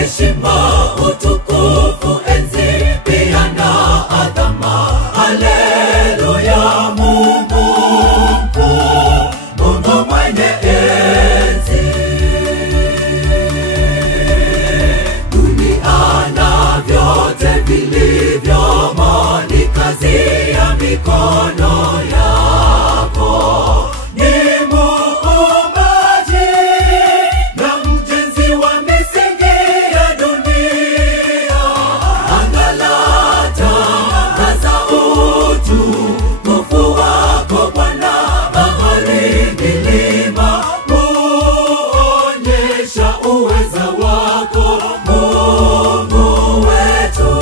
heshima, utukufu, enzi, pia na adhama. Haleluya, Mungu mkuu, Mungu mwenye enzi. Dunia na vyote vilivyomo ni kazi ya mikono yako. Ni muumbaji na mjenzi wa misingi ya dunia. Angalata kaza utukufu wako Bwana, bahari, milima huonyesha uweza wako, Mungu wetu.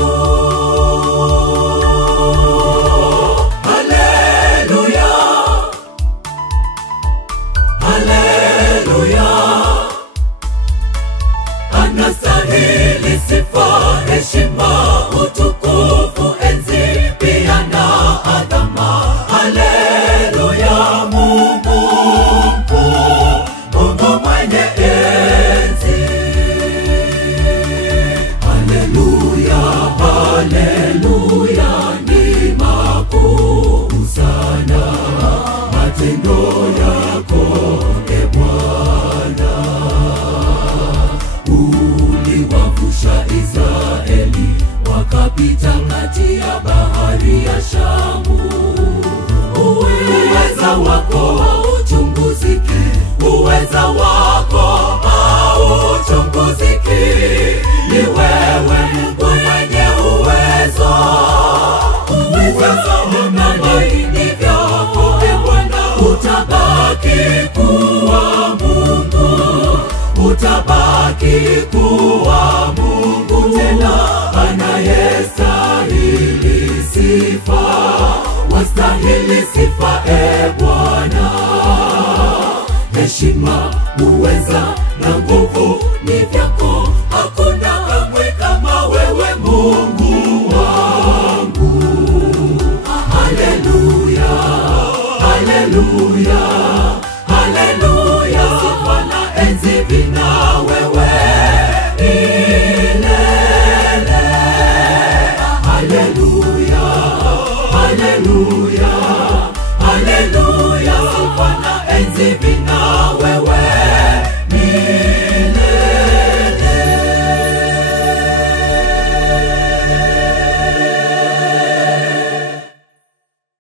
Haleluya, haleluya, anastahili sifa, heshima, utukufu, enzi, pia na adhama. Haleluya, Mungu mkuu, Mungu mwenye enzi. Haleluya, haleluya, ni makuu sana matendo yako, e Bwana. Uliwavusha Israeli wakapita kati ya bahari ya Shamu. Uweza wako hauchunguziki, uweza wako hauchunguziki. Ni wewe Mungu mwenye uwezo, uwezo na maini vyako, e Bwana. Utabaki kuwa Mungu, utabaki kuwa Mungu tena anayestahili sifa. Wastahili sifa, e Bwana. Heshima, uweza